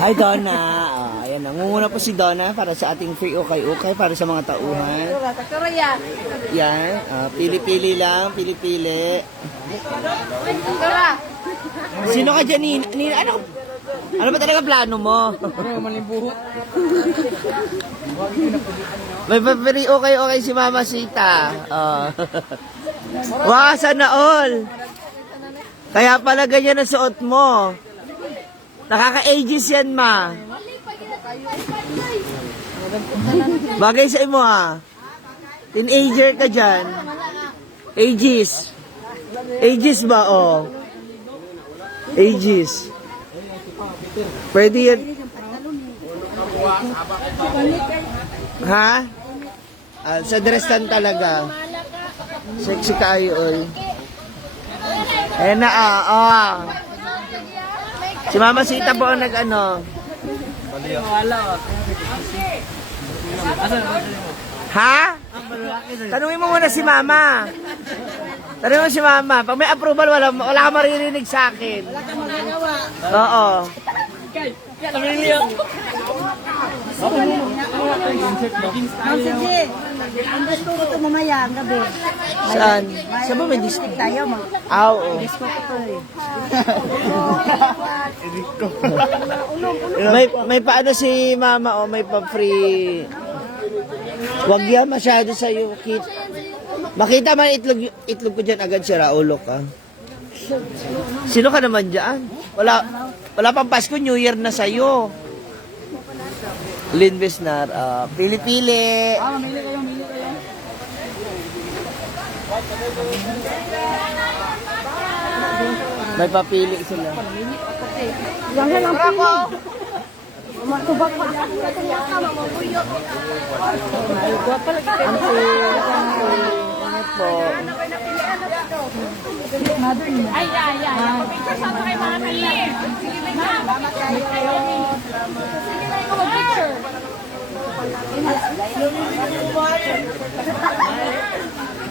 Hi Donna. Ayan, nangunguna po si Donna para sa ating free ukay-ukay para sa mga tauhan. Yan, pili-pili lang, pili-pili. Sino ka dyan, Nina? Ano ba talaga plano mo? Malimbuhot. May free ukay-ukay si Mama Sita. Wow, sana all. Kaya pala ganyan ang suot mo. Nakaka-ages yan, ma. Bagay sa imo, ha. Teenager ka dyan. Ages. Ages ba, oh? Ages. Pwede yan. Ha? Sa Dresden talaga. Sexy kayo, oy. Ayan na, oh. Si Mama Sita po ang nag-ano. Ha? Tanungin mo muna si Mama. Tanungin mo si Mama. Pag may approval, wala ka maririnig sa akin. Wala ka magagawa. Oo. Kaya namili yun. Ma'am Sige, ang disco ko ito mamaya, ang gabi. Saan? Saan ba may disco? Tayo, ma'am. Oo. Disco ko ito eh. May paano si Mama, oh, may pa-free. Wag yan masyado sa'yo, Kit. Makita man itlog ko dyan agad si Raulo ka. Sino ka naman dyan? Wala pang Pasko, New Year na sa'yo. Lynn Besnar, pili-pili. Mamili kayo. May papili sila. Yan lang ang pili. Po. Ay. Picture sa kay Mami. Picture.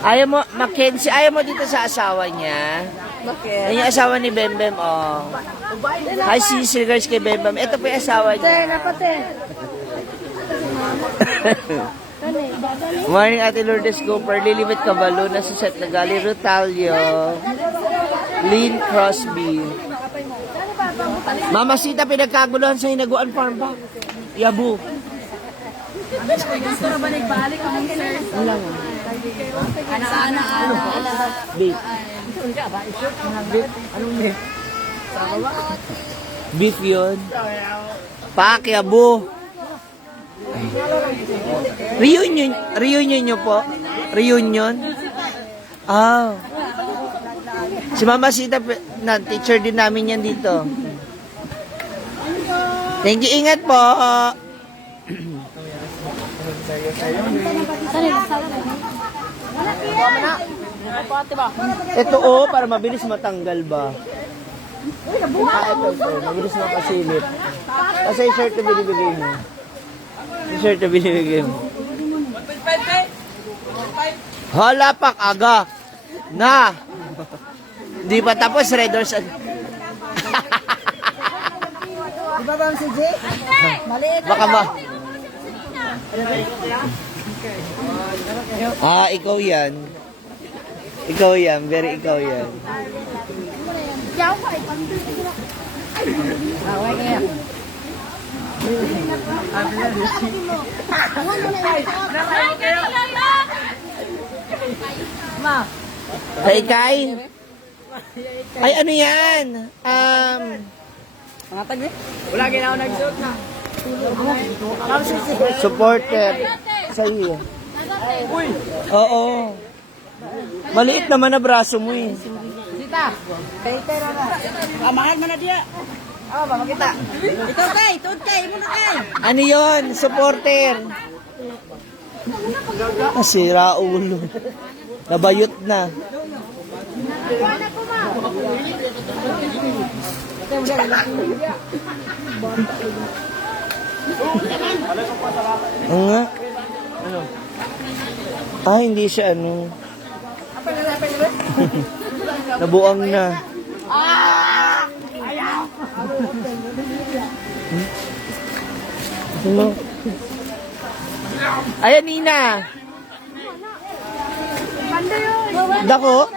Ayaw mo, Mackenzie, ayaw mo dito sa asawa niya. Bakit? Yan yung asawa ni Bembem, oh. Hi, sister girls kay Bembem. Ito po yung asawa Te, niya. dapat eh. Morning, Ate Lourdes Cooper, Lilibet Cabalo, nasa set na Gali Rutalio, Lynn Crosby. Mama Sita, pinagkaguluhan sa Hinaguan Farm ba? Yabu. Gusto na ba nagbalik ang sir? Wala nga. Ana. Beef. Anong beef? Beef yun. Pak, yabu. Reunion nyo po? Reunion? Ah. Si Mama Sita, teacher din namin yan dito. Thank you, ingat po. Ito para mabilis matanggal ba? Ito, mabilis makasilip. Kasi yung shirt na binibigay mo. Yung shirt na binibigay mo. Hala, pak, aga. Na. Di pa tapos, Red Doors. Di ba Ma'am Sige? Maliit. Baka ba? Ikaw yan. Ikaw yan, very ikaw yan. Kay. Ay, ano yan? Mga tagli? Wala ginawa nagsuot na. Supporter. Sa iyo. Uy! Oo. Maliit naman na braso mo eh. Sita! Mahal mo na diya. Ba makita? Ito kay, mo na kay. Ano yon? Supporter. Sira ulo. Nabayot na. Nga. Hindi siya ano. Nabuang na. Ano? Ayan, Nina. Dako?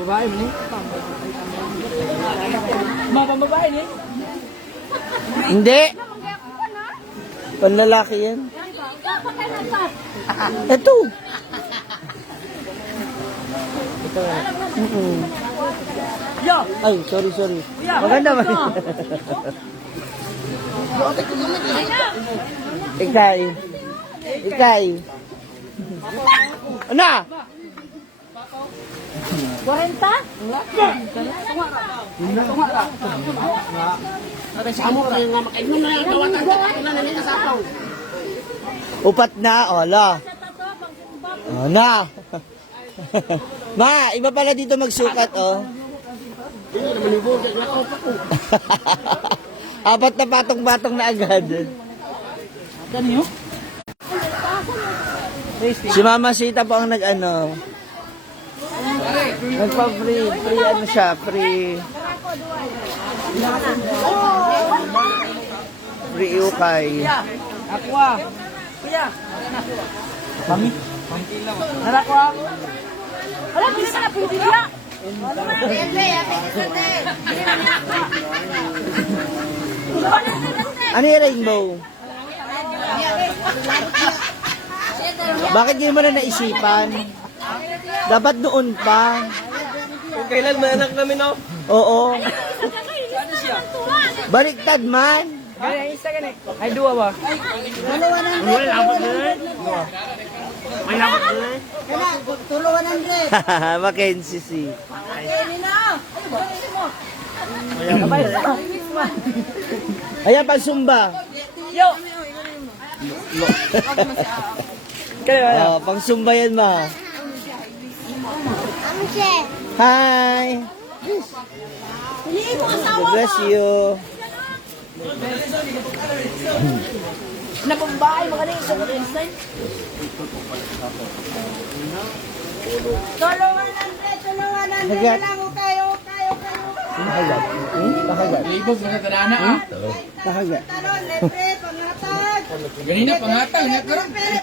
Babae mo ni. Babae ni. Hindi. Panlalaki yan. Ito. Ito. Yo. Ay, sorry. Maganda man. Ikay. Ano? 40? Upat na, ola. Na. Ma, iba pala dito magsukat, oh. Apat na patong-patong na agad. Ganyo? Si Mama Sita po ang nag-ano. Nagpa-free. Free ano siya, free. Free ukay. Ako ah. Kuya. Kami. Narako ah. Wala, bisa na pwede niya. Ano yung rainbow? Bakit hindi mo na naisipan? Dapat noon pa. Kung kailan manak namin no? Oo. Baliktad man. Ay, isa gani. Ay duwa ba? Tulo 100. Mackenzie si. Ayan, pagsumba. Yo. Kaya Oh, pangsumba yan, ma. Hi. God bless you. Napambahay, magaling sa Einstein. Tulo 100 Hagat. lang. Kayo. Nakagat. Nakagat. Ibog na tanana ah. Nakagat. Talon, libre, pangatag. Ganina pangatang nga karon. Pere.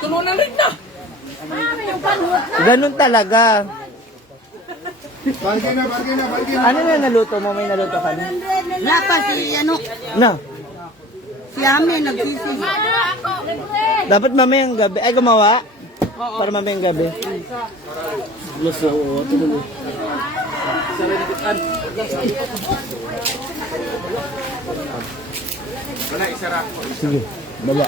Tununan rin na. Ganun talaga. Ano na naluto mo? May naluto ka na? Lapa si ano, Na. si Ami nagsisi. Dapat mamayang gabi. Ay, gumawa? Para mamayang gabi. Sige, baba.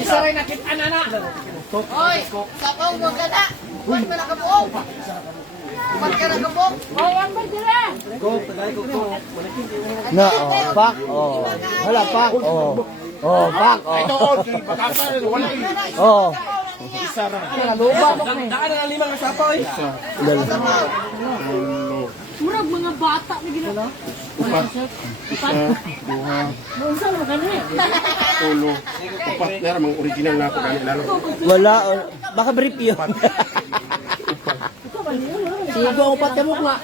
Isa rin nakita na na. Oy, sapaw mo ka na. Ba't mo nakabuong? Ba't ka nakabuong? Na, oh, pak, oh. Hala, pak, oh. Oh, pak, oh. Oh. Daan na limang sapaw eh. Murag mga bata na ginagawa. Ulo. Upat na ramang original na ako ganit lalo. Wala, oh. Baka brief yun. Sige, upat ka mo nga.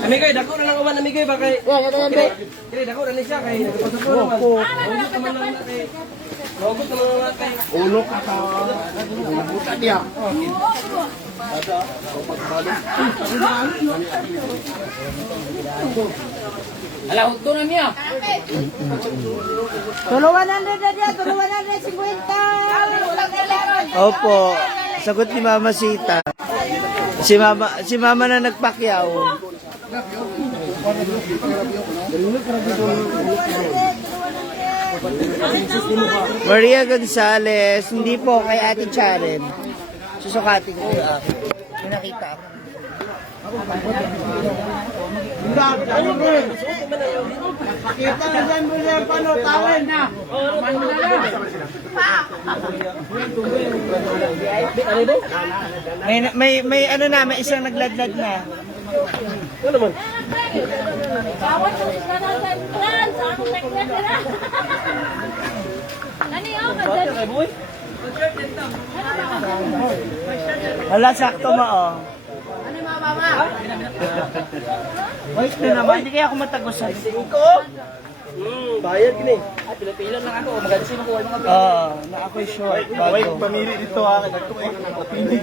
Amigay, dako na lang uman amigay ba kay. Kaya dako na ni siya kay nagpasok naman. Hugot naman lang na kay. Hugot naman lang kay. Ulo ka ka. Buta dia. Ala, hugot na niya. Tulo 100 na diya, tulo 150. Opo. Sagot ni Mama Sita. Si Mama na nagpakyaw. Maria Gonzalez, hindi po kay Ate Charen. Susukatin ko yung akin. May nakita ako. Pakita na dyan mo siya paano tawin na. May ano na, may isang nagladlad na. Bawat sa kanan sa plan, sa akong teknik nila. Nani ako, kadali. Wala, sakto mo, oh. Ano yung mga mama? Wait na naman, hindi kaya ako matagusan. Bayad gini. Pila-pila lang ako. Maganda sino ko mga Oo, na ako'y short, bago. Pamili dito ha. Nagtukoy na ng opinion.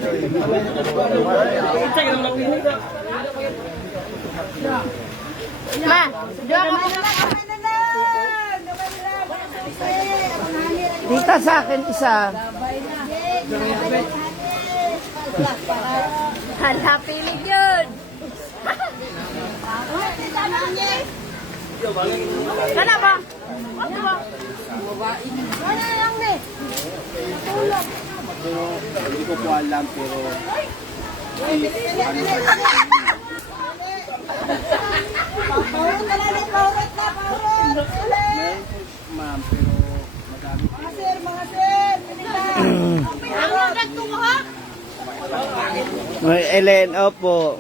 Isa ka lang napinig. Ma, doon mo na lang. Dita sa akin isa. Hala, pilig yun. Kana ba? Ano ba? Ano lang ni? Tulog. Hindi ko po alam pero Pawit ka na, pawit na, pawit. ma'am pero madami. Mga sir. Ano nagto mo ha? May Ellen, opo.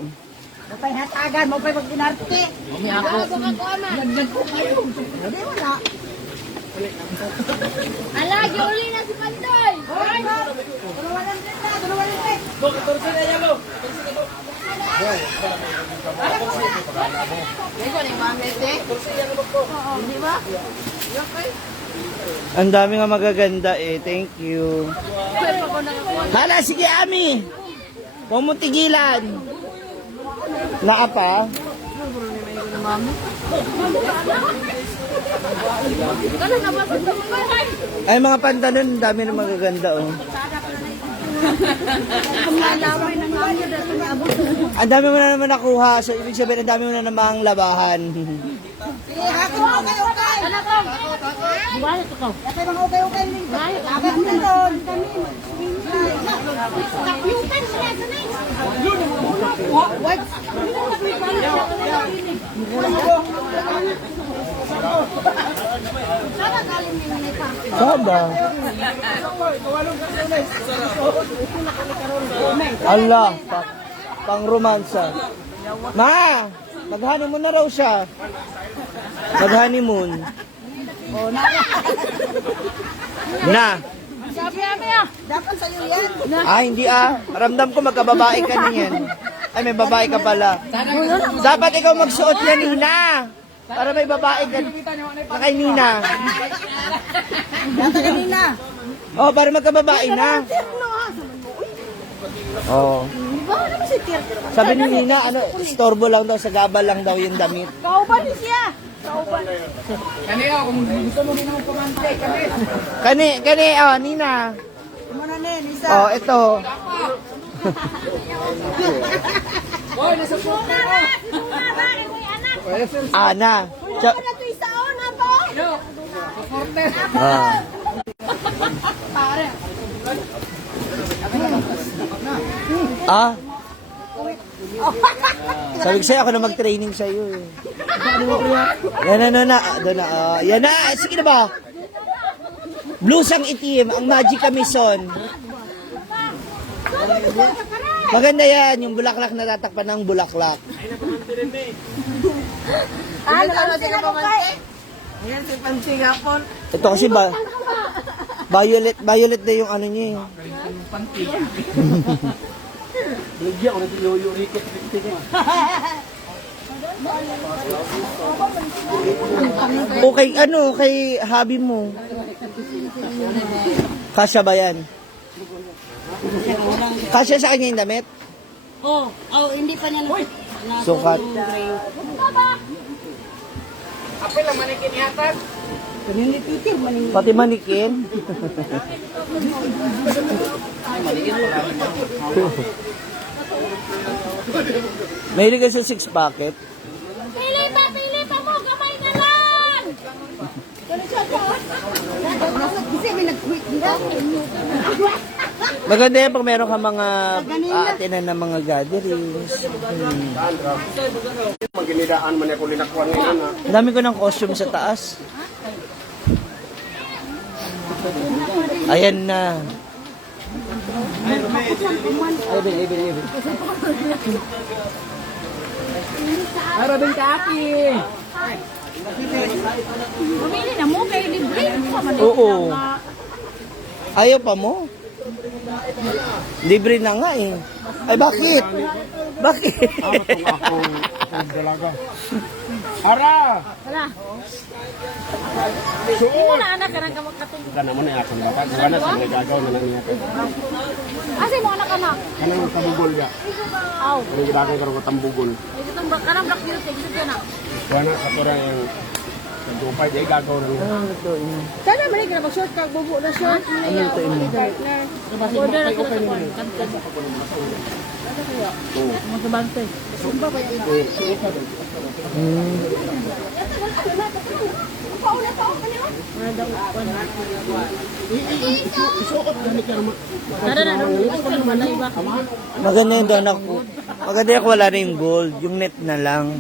Mapay hatagan, mapay mag-inarte. Ako ka na. Nagdag ko kayo. Hindi mo na. Ala, uli na si Pandoy. Dalawanan din na, dalawanan din. Ikaw na yung mamit eh. Hindi ba? Ang dami nga magaganda eh. Thank you. Hala, sige, Ami. Huwag mo tigilan. Naa pa? Ay, mga pantalon, ang dami na magaganda, oh. Ang dami mo na naman nakuha. So, ibig sabihin, ang dami mo na namang labahan. Ako mo kayo kay. Ano ko? Balik ko. Kasi mga ukay-ukay din. Dapat na doon. Takyutan sila sa nai. What? Sana galing ni Nita. Sada. Allah, pang romansa. Ma, mag-honeymoon na raw siya. Mag-honeymoon. Na. Sabi namin ah. Dapat sa'yo yan. Ah, hindi ah. Ramdam ko magkababae ka niyan. Ay, may babae ka pala. Dapat ikaw magsuot yan, Nina. Para may babae ka. Na kay Nina. Dapat kanina. Oh, para magkababae na. Oh. Ba, ano si Tir? Sabi ni Nina, ano, istorbo lang daw, sa gabal lang daw yung damit. Kauban siya. Kauban. Kani, oh, Nina. Muna na, Nisa. Oh, ito. Hoy, nasa puto ko. Muna ba? May anak. Ana. Wala na ito isaon na to. Ah. Pare. Ah? Sabi ko sa'yo, ako na mag-training sa'yo eh. Yan na. Doon na. Yan na. Sige na ba? Blusang itim, ang Magic Camison. Maganda yan, yung bulaklak na tatakpan ng bulaklak. Ano na sila pamansi? Yan si Pansi Gapon. Ito kasi ba, violet na yung ano niya eh. Ligya ko na yoyo rikot. O kay ano, kay hobby mo. Kasya ba yan? Kasya sa kanya yung damit? Oh, hindi pa niya Sukat. Apel lang manikin yata. Titir man yung Pati manikin. Mahilig ka sa 6 packet. Pili pa mo, gamay na lang! Kasi may nag-quit nila. Maganda yan pag meron ka mga aatinan ng mga gatherings. Maginidaan man ako linakuan ngayon na. Ang dami ko ng costume sa taas. Ayan na. Marabing kapi. Pumili na mo kay libre. Oo. Ayaw pa mo? Libre na nga eh. Ay, bakit? Bakit? Matong akong dalaga. Ara! Wala. Suot! Wala anak ka nang kamakatong. Ika naman ay akong bata. Gawa na sa mga gagaw na lang niya. Asa mo anak anak? Kanang tambugol ka. Aw. Kanang gidakay ka rin tambugol. Ay kitong kanang black music gid ka na. Gawa na sa kurang yung nagupay di gagaw na niya. Ano ito? Sana man ka mag-short ka bubu na short. Ano ito? Partner. Order na sila sa phone. Kantan. Mo sa bantay. Sumba ba yun? Tara na, gusto mo man iba. Maganda yung doon ako. Maganda yung wala na yung gold. Yung net na lang.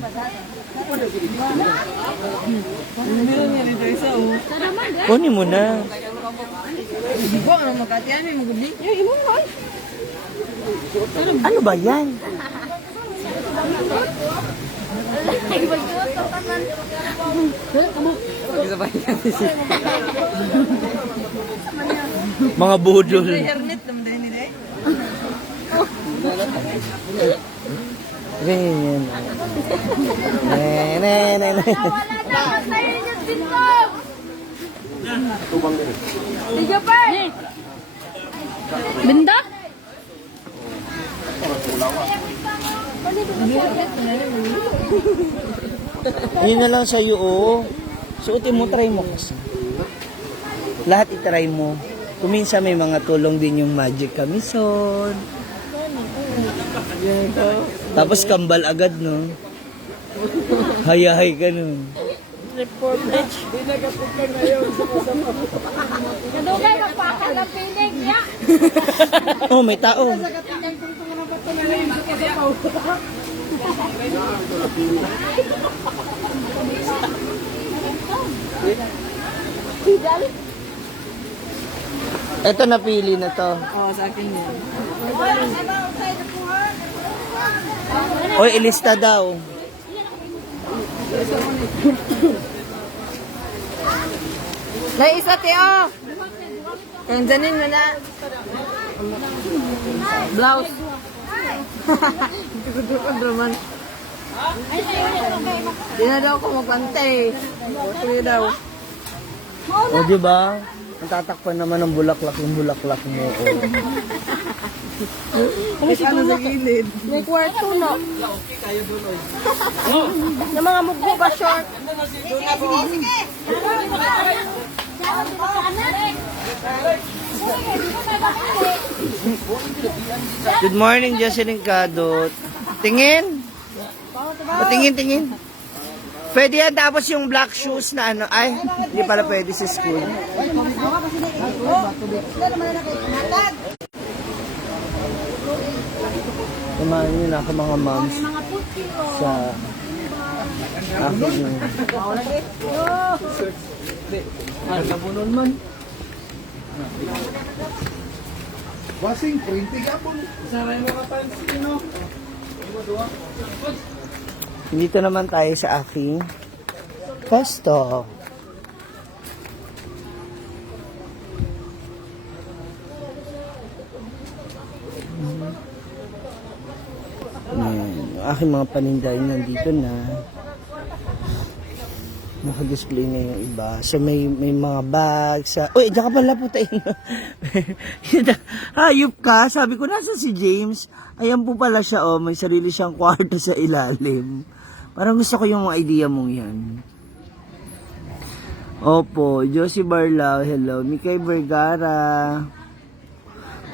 Tara man. Kunin mo na. Ano ba yan? Mga budol. Ganyan. Ne. Tubang din. Benda? Yun na lang sa'yo, oh. Suotin mo, try mo kasi. Lahat itry mo. Kuminsan may mga tulong din yung magic camisole. Tapos kambal agad, no? Hayahay ka, no? Kadugay magpakal ng pinig niya. Oh, may tao. Ito napili na to. Oo, sa akin yan. Oy, ilista daw. Na isa, Teo. Kanjanin mo na. Blouse. Tukutukan naman. Di na daw ako magpantay. Tuloy daw. O, di ba? Natatakpan naman ng bulaklak yung bulaklak mo. Ano sa gilid? May kwarto no. Yung mga mugbo ba short? Good morning, Jocelyn Cadot. Tingin? Tingin. Pwede yan tapos yung black shoes na ano. Ay, hindi pala pwede sa school. Tumahan nyo na ako mga moms sa akin yung... Nagkabunon man. Wasing printing apon. Dito naman tayo sa aking pesto. Ayan, aking mga paninday nandito na. Naka-display na yung iba. So may mga bags. Uy, diyan ka pala po tayo. Hayop ka. Sabi ko, nasa si James? Ayan po pala siya, oh. May sarili siyang kwarto sa ilalim. Parang gusto ko yung idea mong yan. Opo, Josie Barlao, hello. Mikay Vergara.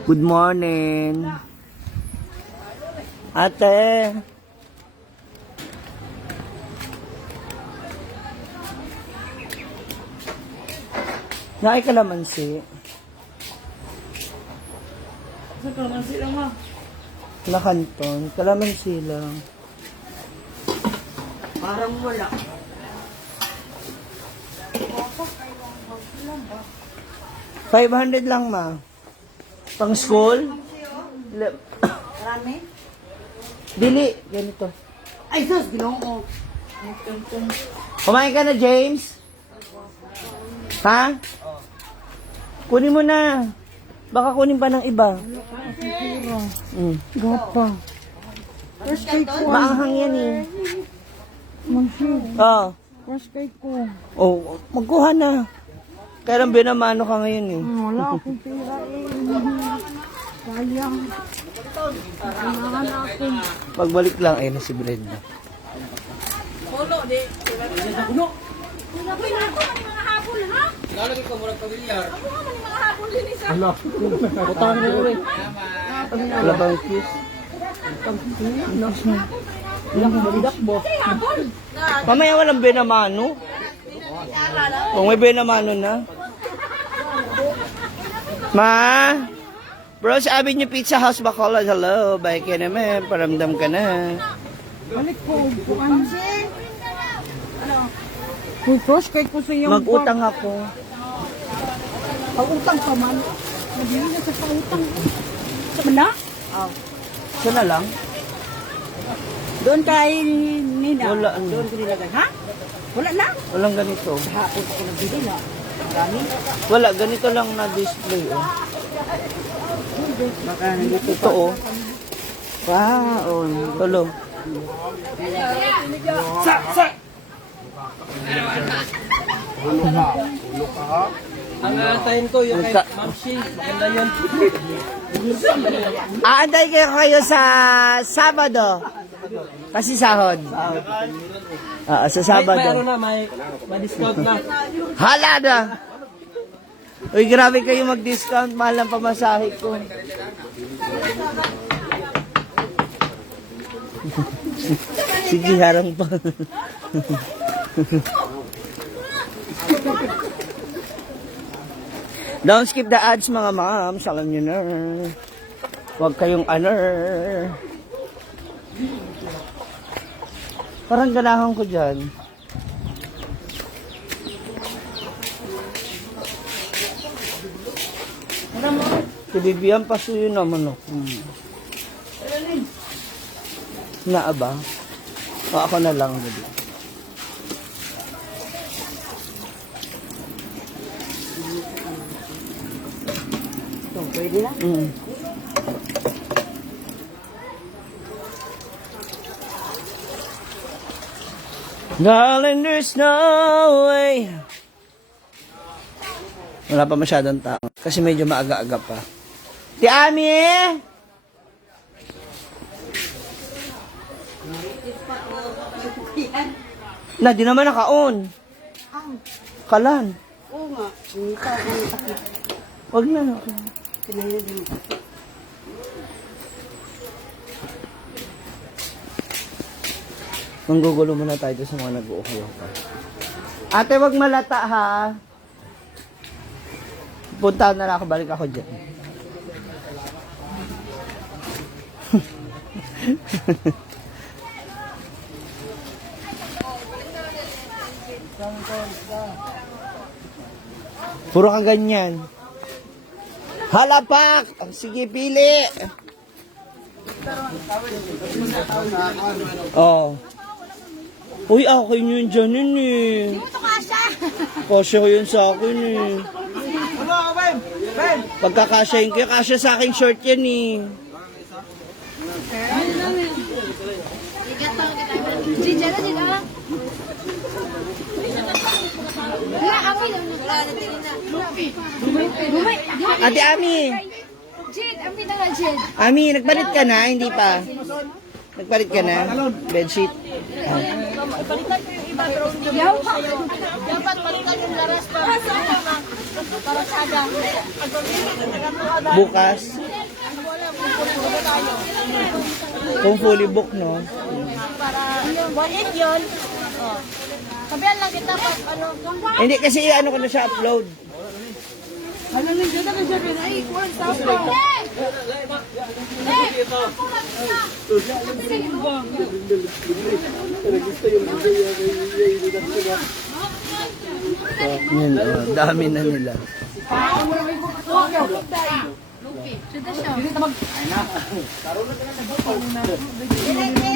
Good morning. Ate. Nakay kalamansi. Sa kalamansi lang ha. Lakanton. Kalamansi lang. Parang wala. $500 lang, ma. Pang school? Marami? Dili. Ganito. Ay, sus, ginoo ko. Kumain ka na, James? Ha? Kunin mo na. Baka kunin pa ng iba. Gapa. First cake ko. Maanghang yan eh. Mansin. Oh. First cake ko. Oh, magkuha na. Kailan binamano ka ngayon eh. Wala akong pera eh. Sayang. Kailangan ako. Pagbalik lang ay na si Brenda. Lalagay ko murag pamilyar. Putang na rin. Wala bang kiss? Mamaya walang binamano. Kung may binamano na. Ma? Bros Avenue Pizza House Bacolod. Hello. Bye ka naman. Paramdam ka na. Balik ko. Bukan. Uy, first cake ko sa iyo. Mag-utang ako. Pag-utang pa man. Nabili na sa pautang. Sa na? Siya na lang. Doon kay Nina. Wala. Doon ko nilagay. Ha? Wala na? Walang ganito. Hapon ako nagbili na. Marami. Wala. Ganito lang na display. Oh. Baka nandito. Ito oh. Wow. Tulo. Ang time ko yung kay Ma'am Shi. Maganda yun. Aantay kayo sa Sabado. Kasi sahod. Sa May ano Sabado. na, may discount na. Hala na! Uy, grabe kayo mag-discount. Mahal ang pamasahe ko. Sige, harang pa. Don't skip the ads mga moms. Alam nyo na. Huwag kayong Parang ganahan ko dyan. Kibibiyan pa suyo naman ako. Na ba? O ako na lang. Pwede na? Darling, there's no way. Wala pa masyadong tao. Kasi medyo maaga-aga pa. Ti Ami! Na, di naman naka-on. Kalan. Oo nga. Wag na. Manggugulo muna tayo sa mga nag-uukay-ukay. Ate, wag malata ha. Punta na lang ako, balik ako dyan. Puro kang ganyan. Halapak! Sige, pili! Oh. Uy, akin yun dyan yun eh. Ito kasha. Kasya ko yun sa akin eh. Pagkakasyahin ko, kasya sa akin short yan eh. Ginger na sila. Wala, amin. Lumay. Ate Ami! Jed, amin na nga, Jed. Ami, nagpalit ka na? Hindi pa. Nagpalit ka na? Bedsheet. Dapat balikan yung laras para sa adam. Bukas. Kung fully book, no? Para what if yun? Oh. Sabihan lang kita pag ano. Hindi, kasi ano ko na siya upload. Ano nang dito na sabi na ay kuwan sa Yun, dami na nila.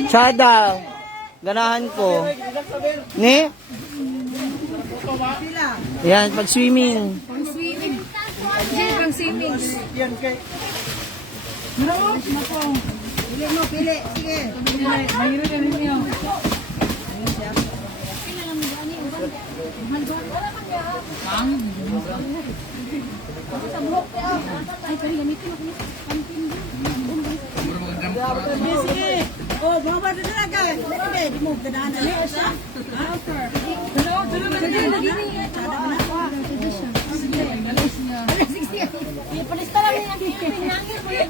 Sada, ganahan ko. Ni? Yan, pag swimming. Sige, pang swimming. Pili mo, pili. Sige. Mahirap ka rin niyo. Ay, pero gamitin ako. Sige. Oh, bumaba na talaga. Sige, di mo dadaan na siya. Palista lang yung pinangin ko yung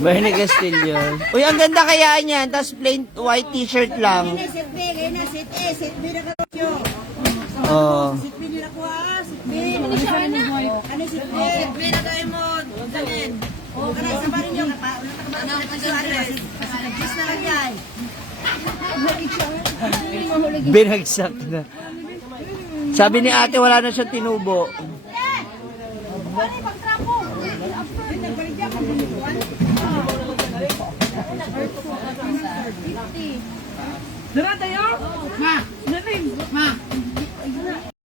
Bernie Castillo. Uy, ang ganda kaya niyan. Tapos plain white t-shirt lang. Sit B, kaya na sit A, sit B na karosyo. Oh. Sit B nila ko ha, sit B. Ano sit B? Sit B na kayo mo, dalhin. O, kana isa ba rin yung Gis na lang yan. Binagsak na. Sabi ni ate, wala na siyang tinubo. Dara tayo? Ma,